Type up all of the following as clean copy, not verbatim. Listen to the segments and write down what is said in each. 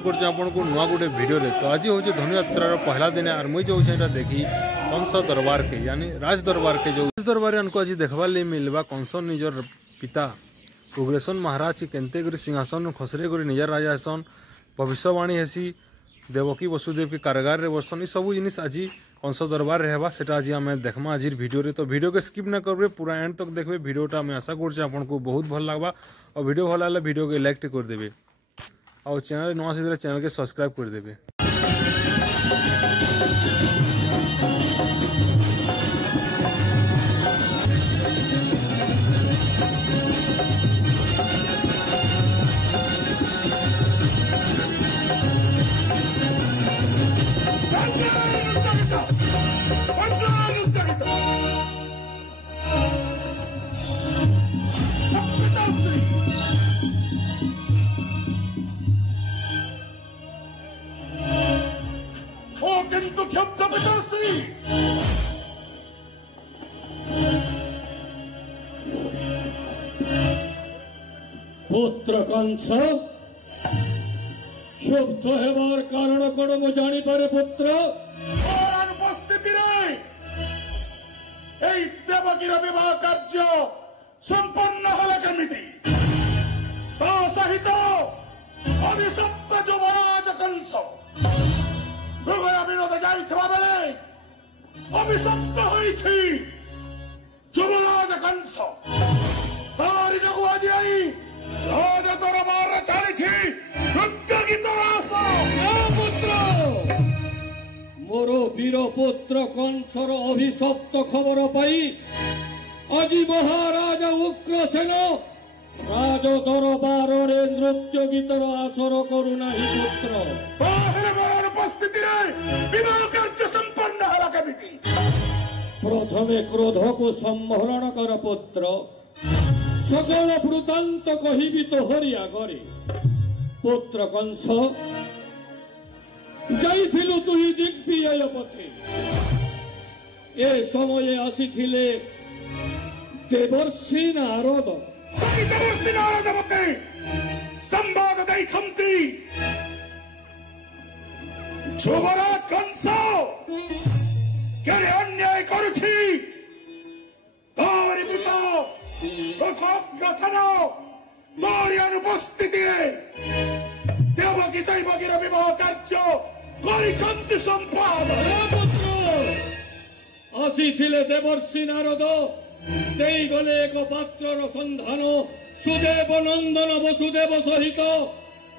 स्वागत करछे आपनको नुआ गोटे वीडियो रे। तो आज हूँ धनुयात्रार पहला दिन और मुझे जो देखी कंस दरबार के यानी राज दरबार के जो दरबार हमको आज देखवार लिए मिलवा कंस निजर पिता उग्रसेन महाराज केन्ते करी सिंहासन खसरे करी निजर राजा हेसन भविष्यवाणी हेसी देवकी वसुदेव के कारागार रे बसन सब जिनिस आज कंस दरबार हेबा सेटा आज आम देखमा आज वीडियो रे। तो वीडियो के स्किप ना करबे पूरा एंड तक देखबे। वीडियोटा मैं आशा करछे आपनको बहुत भल लागबा और वीडियो भल लागले वीडियो के लाइक कर देबे और चैनल नवा से चैनल के सब्सक्राइब कर देबे। কিন্তু ক্ষেত্র পিতাশ্রী পুত্র কংস ক্ষুব্ধ হেবার কারণ কোন মু জানিপারে পুত্র অনুপস্থিতিরে এই দেবকীর বিবাহ কার্য সম্পন্ন হল কেমিতি তা সহিত অভিশপ্ত যুবরাজ কংস ভূগোয়া বিনোদে যাইଥିବା বেলে অভিশপ্ত হয়েছি যুবরাজ কংস তারি যোগু আজি আই রাজ দরবার চালিছি নৃত্য গীত রাস পুত্র মোর বীর পুত্র কংসর অভিশপ্ত খবর পাই আজি মহারাজ উগ্রসেন রাজ দরবারে নৃত্য গীতর আসর করু নাহি পুত্র বিবাহ কার্য সম্পন্ন হল কেমিতি প্রথমে ক্রোধকু সম্বরণ কর পুত্র সকল বৃত্তান্ত কহিবি তোহরি আগরে পুত্র কংস যাইছিলু তুই দিগ্বিজয় পথে এ সময়ে আসিছিলে দেবর্ষি নারদ দেবর্ষি নারদ মতে সম্বাদ দেইছন্তি যুবরাজ কংস কেন অন্যায় করছি তোরি পিতা অগ্রসেন তোরি অনুপস্থিতিরে দেবকী দৈবকীর বিবাহ কার্য କରିଛନ୍ତି সম্পাদন আসিଥିଲେ দেবর্ষি নারদ ଦେଇଗଲେ ଏକ ପାତ୍ରର ସନ୍ଧାନ ସୁଦେବ ନନ୍ଦନ ବସୁଦେବ ସହିତ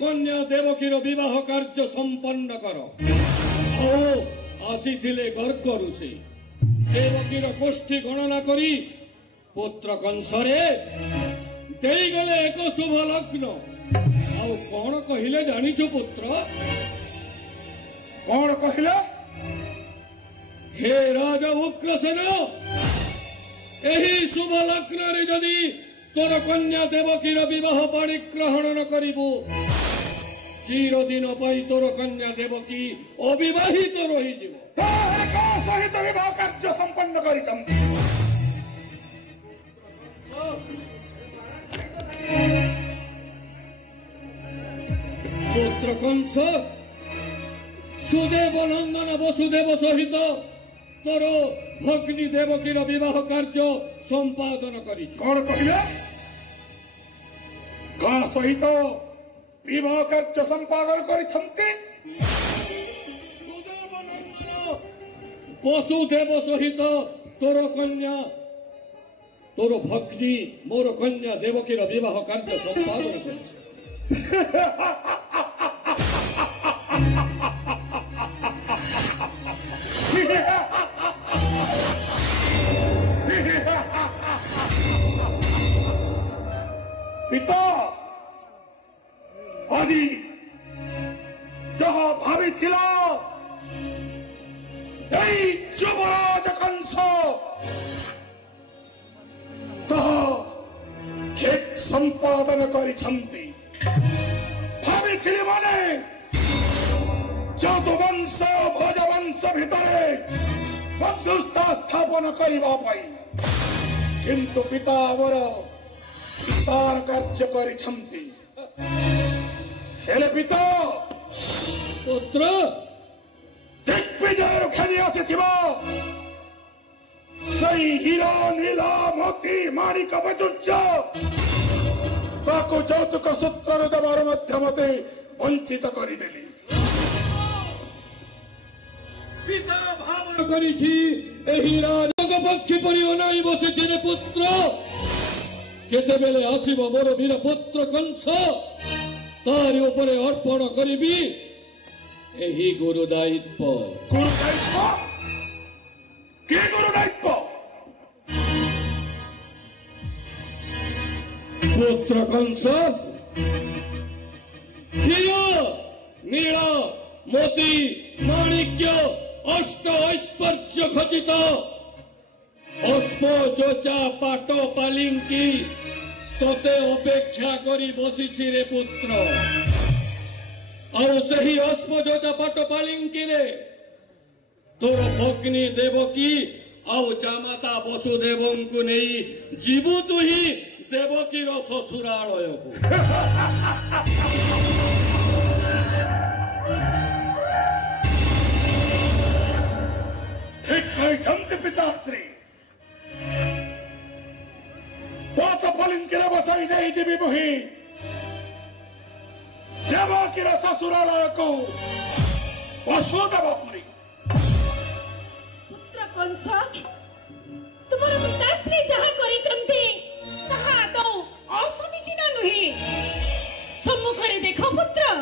କନ୍ୟା ଦେବକୀର ବିବାହ କାର୍ଯ୍ୟ ସମ୍ପନ୍ନ କର। ଆଉ ଆସିଥିଲେ ଗର୍ଗ ଋଷି ଦେବକୀର ଗୋଷ୍ଠୀ ଗଣନା କରି ପୁତ୍ର କଂସରେ ଦେଇଗଲେ ଏକ ଶୁଭ ଲଗ୍ନ। ଆଉ କଣ କହିଲେ ଜାଣିଛୁ ପୁତ୍ର? କଣ କହିଲେ? ହେ ରାଜା ଉଗ୍ରସେନ ଏହି ଶୁଭ ଲଗ୍ନରେ ଯଦି ତୋର କନ୍ୟା ଦେବକୀର ବିବାହ ପାଣି ଗ୍ରହଣ ନ କରିବୁ ଚିରଦିନ ପାଇଁ ତୋର କନ୍ୟା ଦେବକୀ ଅବିବାହିତ ରହିଯିବ। ସହିତ ବିବାହ କାର୍ଯ୍ୟ ସମ୍ପନ୍ନ କରିଛନ୍ତି ପୁତ୍ର କଂସ ସୁଦେବ ନନ୍ଦନ ବସୁଦେବ ସହିତ ତୋର ଭଗ୍ନୀ ଦେବକୀର ବିବାହ କାର୍ଯ୍ୟ ସମ୍ପାଦନ କରିଛି। କଣ କହିଲେ? କାହା ସହିତ ବିବାହ କାର୍ଯ୍ୟ ସମ୍ପାଦନ କରିଛନ୍ତି? ବସୁଦେବ ସହିତ ତୋର କନ୍ୟା ତୋର ଭଗ୍ନୀ ମୋର କନ୍ୟା ଦେବକୀର ବିବାହ କାର୍ଯ୍ୟ ସମ୍ପାଦନ କରିଛି। পিতা আজি যাহা ভাবিছিল এই যুবরাজ কংস তাহা ঠিক সম্পাদন କରିଛନ୍ତି। ভাবিଥିଲି মানে যদুবଂଶ ভোজবଂଶ ভিতরে বন্ধুতা স্থাপন କରିବା ପାଇଁ কিন্তু পিতা ଆମର तार कार्य करिछंती हेले पिता पुत्र दिग्विजय खेली आसीथिबो सही हीरा नीला मोती माणिक वैदुर्य ताको जौतुक सूत्र देवार मध्य मते वंचित करिदेली पिता भावन करिछि एही राजग पक्षी परि अनाई बसिछि रे पुत्र केतेबेले आसीब मोर वीर पुत्र कंस तार उपरे अर्पण करिबी एही गुरु दायित्व के गुरु दायित्व पुत्र कंस हीरा नीला मोती माणिक्य अष्ट ऐश्वर्य खचित अस्पजोचा पाट पालिंकी तते अपेक्षा करी बसिछि रे पुत्र और सही अस्पजोचा पाट पालिंकी रे तोर भग्नी देवकी आउ जामाता वसुदेवंकु नहीं जीवु तुही देवकीर ससुरालय को पिताश्री पात पलिंकिर बसाई नहीं जीवी मुहि देवकीर ससुरालय को वसुदेवपुरी पुत्र कंस तुमर पिताश्री जहा करिचंती ताहा तो असमीचीन नुहे सम्मुखरे देखो पुत्र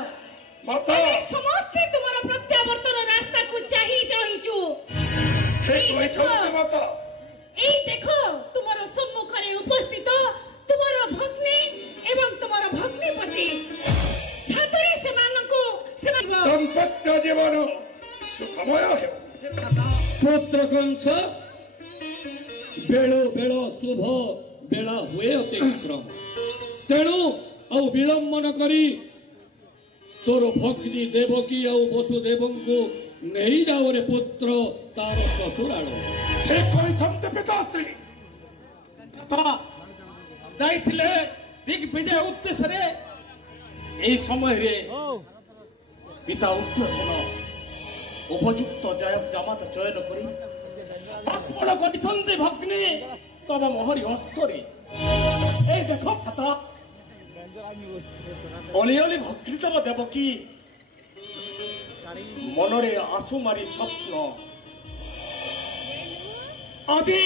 माता ए समस्ते तुमर प्रत्यावर्तन रास्ता को चाहि रहिछु ठीक होई छमते माता ए देखो तुमर सम्मुखरे उपस्थित तुमर भग्नी एवं तुमर भग्नीपति छातरे सेमानको सेवा दाम्पत्य जीवन सुखमय हो पुत्र कंस बेलो बेलो शुभ बेला हुए अतिक्रम तेणु आउ विलंब न करी तोर भग्नी देवकी आउ वसुदेवंकु नहीं जाओ रे पुत्र तार ससुरालय ठीक होई छमते पिताश्री जाइथिले दिग्विजय उद्देश्य रे एई समय रे पिता उग्रसेन उपयुक्त जामाता चयन करी अर्पण करिछन्ते भग्नी तब मोहरी हस्तरे ए देखो खाता ओली ओली भग्नी तब देवकी मनरे आसु मारी स्वप्न आदि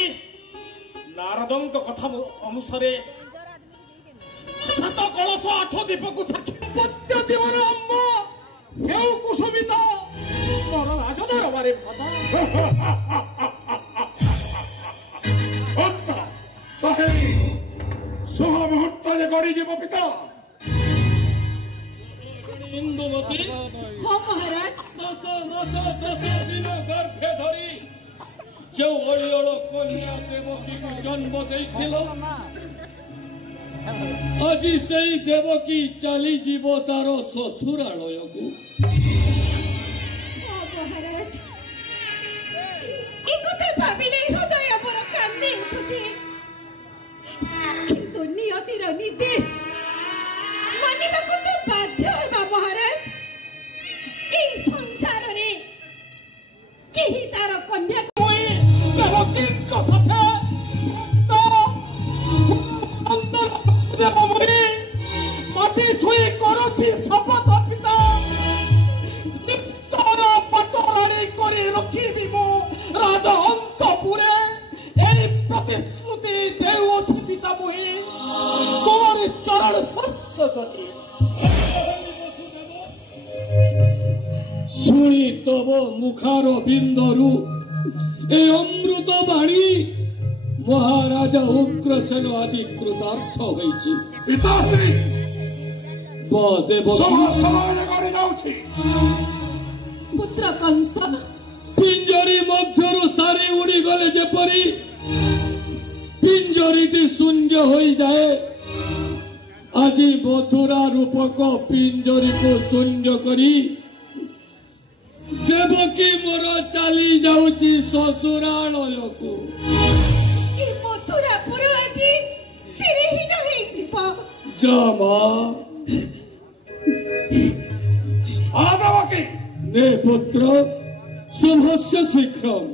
नारदंक कथा अनुसारे सात कलश आठ दीप को सत्य जीवन अम्म हेउ कुसुमिता मोर राज दरबारे भाता अंता ताहेरी शुभ मुहूर्त रे गड़ी जीव पिता इंदुमती हो महाराज दस दिन गर्भे धरी जो ओलियोल कन्या देवकी को जन्म देइथिल आज सेई देवकी चली जीव तार ससुरालय को हो महाराज ए कथा भाबिले हृदय पर कांदी उठुछि किंतु नियतिर निर्देश मानिबाकु तो बाध्य हेबा महाराज ए संसार रे केही तार कन्या देवकी को साथे तो अंदर देवमुनि माटी छुई करूछि शपथ पिता निश्चय पटराणी करी रखिबी मो राज अंतपुरे एई प्रतिश्रुति देउछि पिता मुहि तोर चरण स्पर्श करी सुनी तब मुखार बिंदरु ए अमृत बाणी महाराजा उग्रसेन आदि कृतार्थ होइछि पिताश्री देवकी समाज गड़ी जाउछि पुत्र कंस पिंजरी मध्यरु सारी उड़ी गले जेपरी पिंजरीटी शून्य होई जाए আজি मथुरा रूपक पिंजरी को शून्य करी देवकी मोर चली जाउची ससुरालय को ए मथुरा पुर আজি सिरहीन होई जिवो जामा आदवकी ने पुत्र शुभस्य शीघ्रम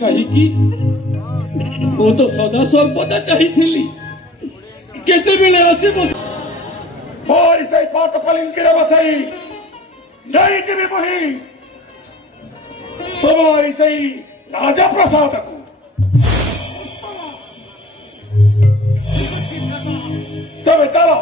कहीं वो तो सदा सर्वदा चाहिए केते बेले आसीबो मोर से पाट पलिंकिरे बसई नहीं जीवी मुही तुम्हारी सही राजा प्रसाद को तबे चलो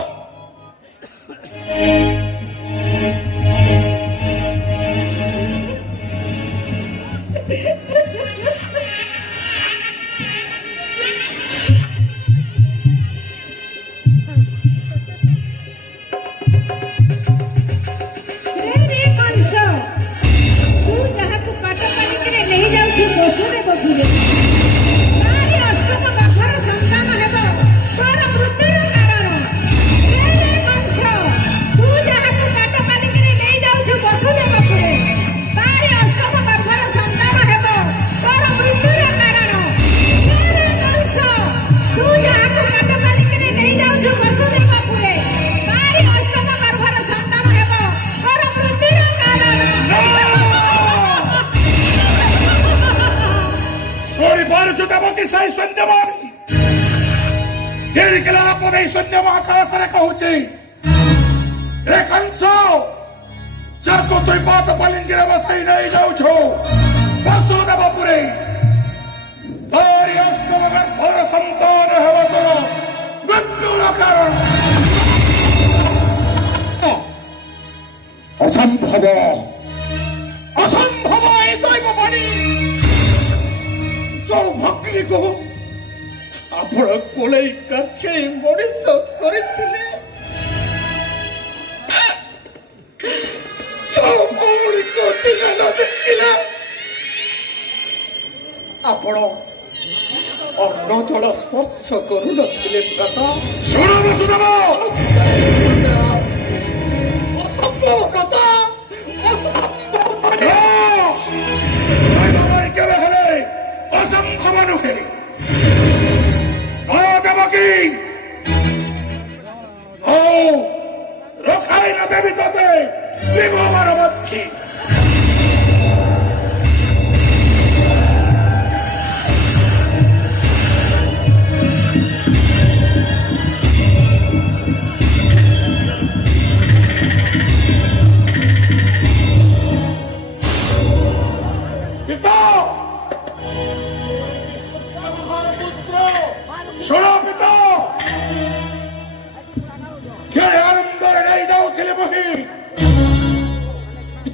जब तुई पाट पलिंगिरे बसई नहीं जाऊ छो वसुदेवपुरे तारी अष्टम गर्भर संतान हेवा करो मृत्युर कारण असंभव असंभव ए दैव बनी जो भक्ति को आपण कोले कथे मनीष करथिले आपण अन्न जल स्पर्श करू नथिले भ्राता शुण वसुदेव असंभव कथा केवे हेले असंभव नुहे देवकी ओ रखाई न देवी तते त्रिभुवन मध्य सुनो पिता आनंदर नहीं जाऊले मुही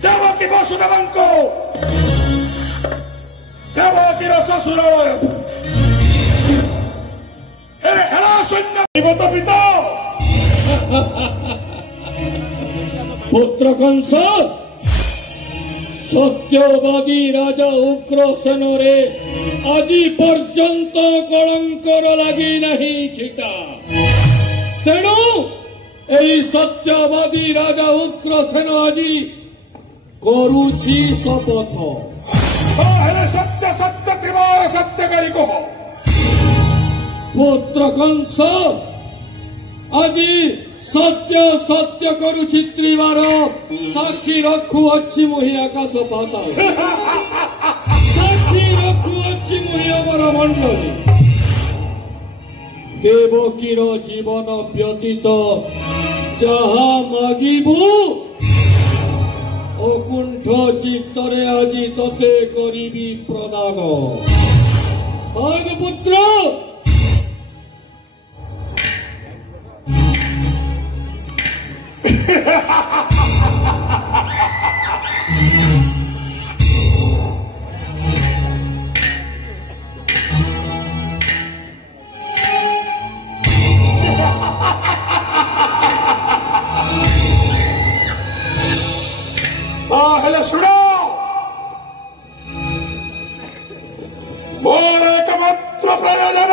देवकी वसुदेव को देवकीर ससुरालय हेला सैन्य जीवत पिता पुत्र कंस सत्यवादी राजा उग्रसेन रे আজি पर्यंत कलंकर लगी नहीं छिता तेणु এই सत्यवादी राजा उग्रसेन আজি करुछि शपथ हेले सत्य सत्य त्रिवार सत्य करी कह पुत्र कंस আজি सत्य सत्य करुछि त्रिवार साक्षी रखु अच्छी मुहि आकाश पाताल साक्षी रखु अच्छी मुहि अमर मंडली देवकीर जीवन व्यतीत जहा मागिबु अकुंठ चित्तरे আজি तते करिबी प्रदान पुत्र हेले सुनो मोर एकमात्र प्रयोजन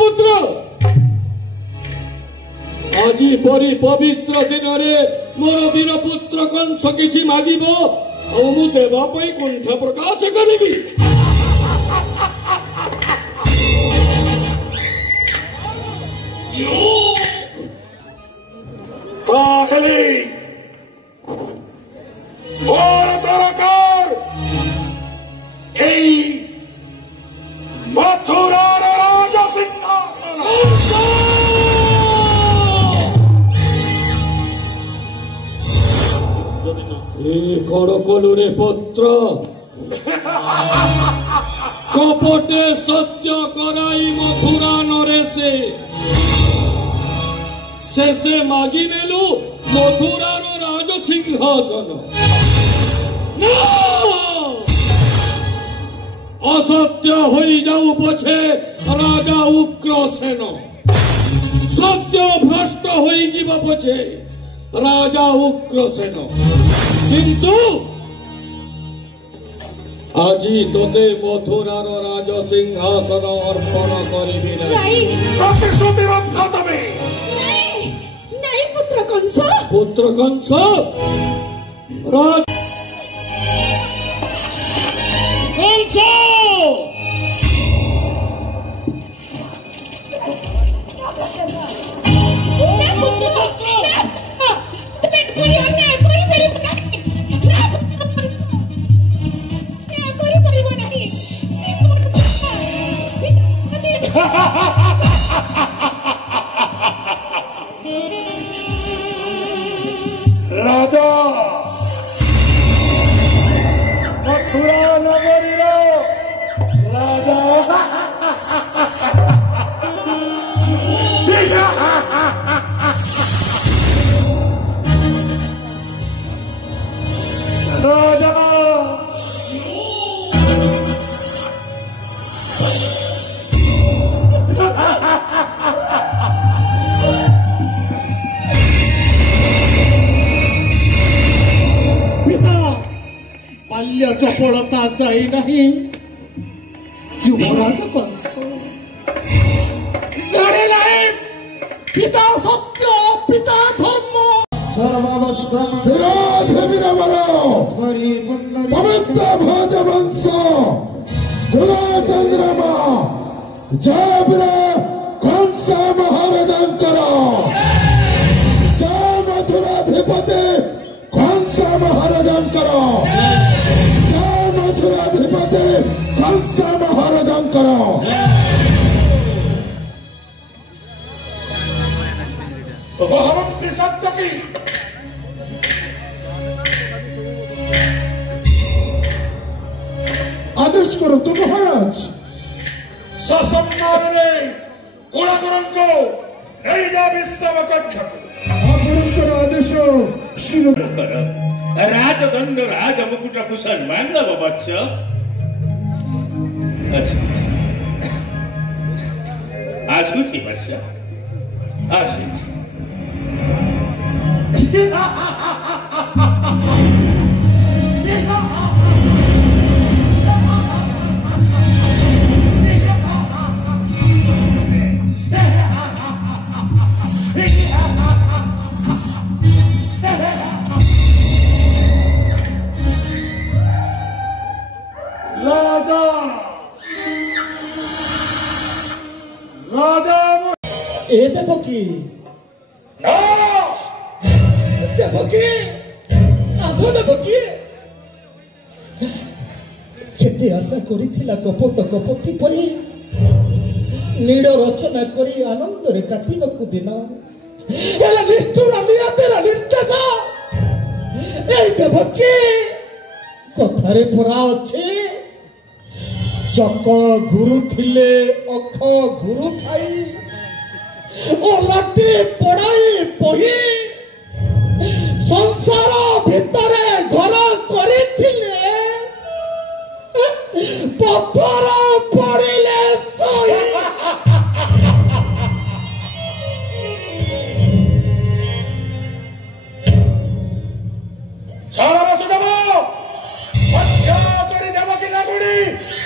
पुत्र আজি परी पवित्र दिन रे मोर वीर पुत्र कंस किछि मागिबो आ मु देवा पई कुंठ प्रकाश करिबी ताहली और दरकार এই मथुरार राजा सिंहासन कड़कलुरे पुत्र कपटे सत्य कराई मथुरा नरेशे शेषे मागी नेलु मथुरार राज सिंहासन असत्य होई जाऊ पछे राजा उग्रसेन सत्य भ्रष्ट होई जीव पछे राजा उग्रसेन किंतु আজি तोते मथुरार राज सिंहासन अर्पण करिबि नाही प्रतिश्रुतिबद्ध तमे नहीं पुत्र कंस राज कंस राजा मथुरा नगरी राजा राजा बाल्य चपलता जाई नहीं युवराज कंस जाने नहीं पिता सत्य पिता धर्म पवित्र भोज वंश कुल चंद्रमा जय कंस महाराजंकर जय मथुराधिपति कंस महाराजंकर जय मथुराधिपति कंस महाराजंकर महामंत्री सत्य की आदेश करो तो महाराज ससम्मान कुलगुरु को नहीं जा विश्व कक्ष आदेश शिर राजदंड राजमुकुट को सम्मान दब वत्स आसुची वत्स आसुची राजा राजा ए देवकी देवकी आसो देवकी केते आशा करिथिला कपत कपति परी नीड़ रचना करी आनंद रे काटिबाकू दिन एला निष्ठुर नियतेर निर्देश ए देवकी कथारे परा अछि चक गुरु थिले अख गुरु थाई ओलाटी पड़ाई पही संसार भितरे घर करिथिले पत्थर पड़िले सही सारा वसुदेव हत्या करी देवकी नागुड़ी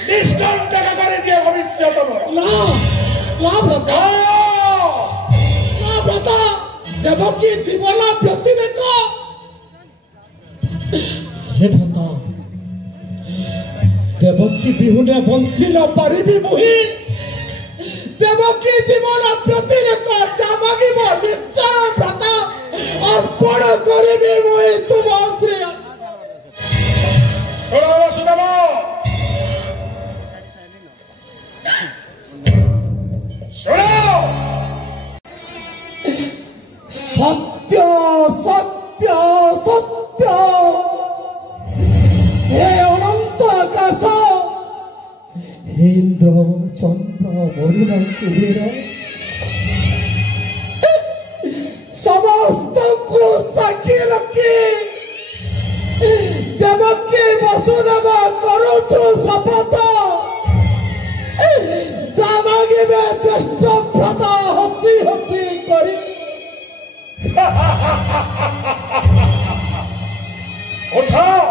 निष्कंटक कर दिए भविष्य तमर ला व्रता देवकी जीवन प्रतिरेक हे भ्रता देवकी बिहुने बंची न पारिबी मुही देवकी जीवन प्रतिरेक जामगिब निश्चय भ्रता अर्पण करिबी मुही तुम श्री सुनो वसुदेव सुनो सत्य सत्य सत्य हे अनंत आकाश हे इंद्र चंद्र वरुण कुबेर समस्त को साक्षी रखी देवकी वसुदेव करुछु शपथ जामगिबे ज्येष्ठ भ्रता हसी हसी करी उठाओ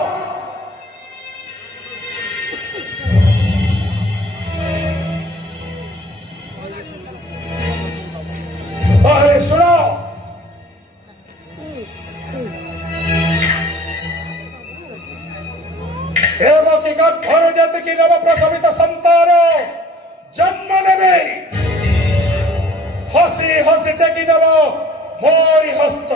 अरे सुनो देवकी गर्भर जतकी नव प्रसवित संतान जन्म लेबे हसी हसी टेकी देव मोरी हस्त